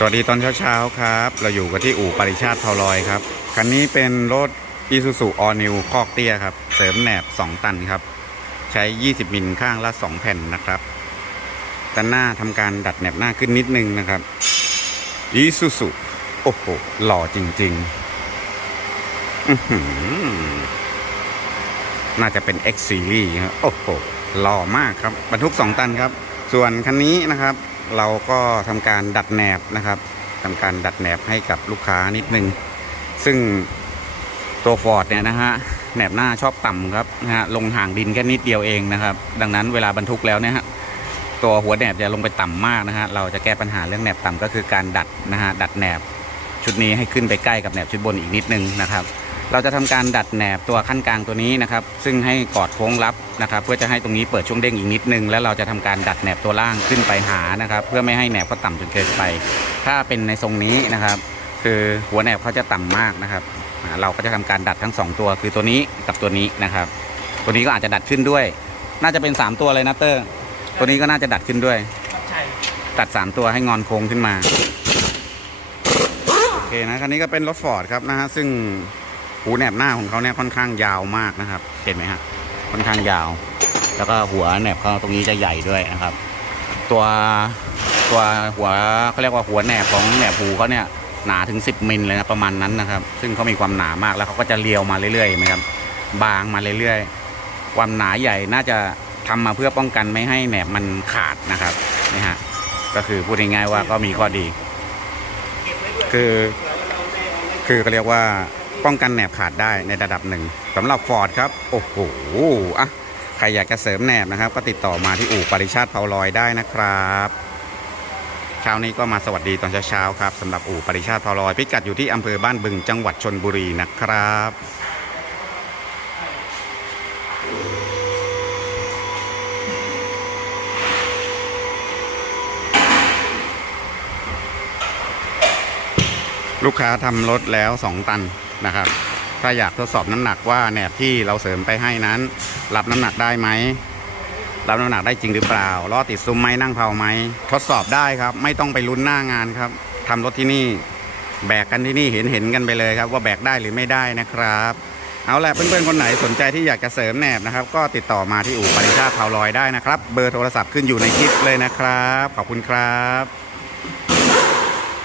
สวัสดีตอนเช้าๆครับ เราอยู่กันที่อู่ปริชาติเทาลอยครับ คันนี้เป็นรถอีซูซูออนิวคอกเตี้ยครับ เสริมแหนบ 2 ตันครับ ใช้ 20 มิลข้างละ 2 แผ่นนะครับด้านหน้าทำการดัดแหนบหน้าขึ้นนิดนึงนะครับอีซูซูโอ้โหหล่อจริงๆน่าจะเป็น X Series ครับโอ้โหหล่อมากครับบรรทุก 2 ตันครับ ส่วนคันนี้นะครับ เราก็ทำการดัดแหนบนะครับทำการดัดแหนบให้กับลูกค้านิดนึง ซึ่งตัวฟอร์ดเนี่ยนะฮะแหนบหน้าชอบต่ำครับนะฮะลงห่างดินแค่นิดเดียวเองนะครับ ดังนั้นเวลาบรรทุกแล้วเนี่ยฮะตัวหัวแหนบจะลงไปต่ำมากนะฮะเราจะแก้ปัญหาเรื่องแหนบต่ำก็คือการดัดนะฮะดัดแหนบชุดนี้ให้ขึ้นไปใกล้กับแหนบชุดบนอีกนิดนึงนะครับ เราจะทำการดัดแหนบตัวขั้นกลางตัวนี้นะครับ ซึ่งให้กอดโค้งรับนะครับ เพื่อจะให้ตรงนี้เปิดช่วงเด้งอีกนิดนึง แล้วเราจะทำการดัดแหนบตัวล่างขึ้นไปหานะครับ เพื่อไม่ให้แหนบเขาต่ำจนเกินไป ถ้าเป็นในทรงนี้นะครับ คือหัวแหนบเขาจะต่ำมากนะครับ เราก็จะทำการดัดทั้งสองตัวคือตัวนี้กับตัวนี้นะครับ ตัวนี้ก็อาจจะดัดขึ้นด้วย น่าจะเป็นสามตัวเลยนะเตอร์ ตัวนี้ก็น่าจะดัดขึ้นด้วยใช่ตัด 3 ตัวให้งอนโค้งขึ้นมาโอเคนะคันนี้ก็เป็นรถฟอร์ดครับนะฮะซึ่ง หูแหนบหน้าของเขาเนี่ยค่อนข้างยาวมากนะครับ เห็นไหมฮะค่อนข้างยาว แล้วก็หัวแหนบเขาตรงนี้จะใหญ่ด้วยนะครับ ตัวตัวหัวเขาเรียกว่าหัวแหนบของแหนบหูเขาเนี่ยหนาถึง 10มิลเลยนะประมาณนั้นนะครับ ซึ่งเขามีความหนามากแล้วเขาก็จะเลียวมาเรื่อยๆนไหมครับ บางมาเรื่อยๆ ความหนาใหญ่น่าจะทำมาเพื่อป้องกันไม่ให้แหนบมันขาดนะครับนี่ฮะก็คือพูดง่ายๆว่าก็มีข้อดี คือ คือก็เรียกว่า ป้องกันแหนบขาดได้ในระดับหนึ่งสำหรับฟอร์ดครับโอ้โหอะใครอยากจะเสริมแหนบนะครับ ก็ติดต่อมาที่อู่ปริชาติเผาลอยได้นะครับเช้านี้ก็มาสวัสดีตอนเช้าๆครับสำหรับอู่ปริชาติเผาลอยพิกัดอยู่ที่อำเภอบ้านบึงจังหวัดชนบุรีนะครับลูกค้าทำรถแล้ว 2 ตัน นะครับ ถ้าอยากทดสอบน้ำหนักว่าแหนบที่เราเสริมไปให้นั้น รับน้ำหนักได้ไหมรับน้ำหนักได้จริงหรือเปล่าล้อติดซุ้มไหมนั่งเผาไหมทดสอบได้ครับ ไม่ต้องไปลุ้นหน้างานครับทำรถที่นี่แบกกันที่นี่เห็นเห็นกันไปเลยครับ ว่าแบกได้หรือไม่ได้นะครับ เอาละเพื่อนๆคนไหนสนใจที่อยากจะเสริมแหนบนะครับ ก็ติดต่อมาที่อู่ปริชาติเผาลอยได้นะครับ เบอร์โทรศัพท์ขึ้นอยู่ในคลิปเลยนะครับ ขอบคุณครับ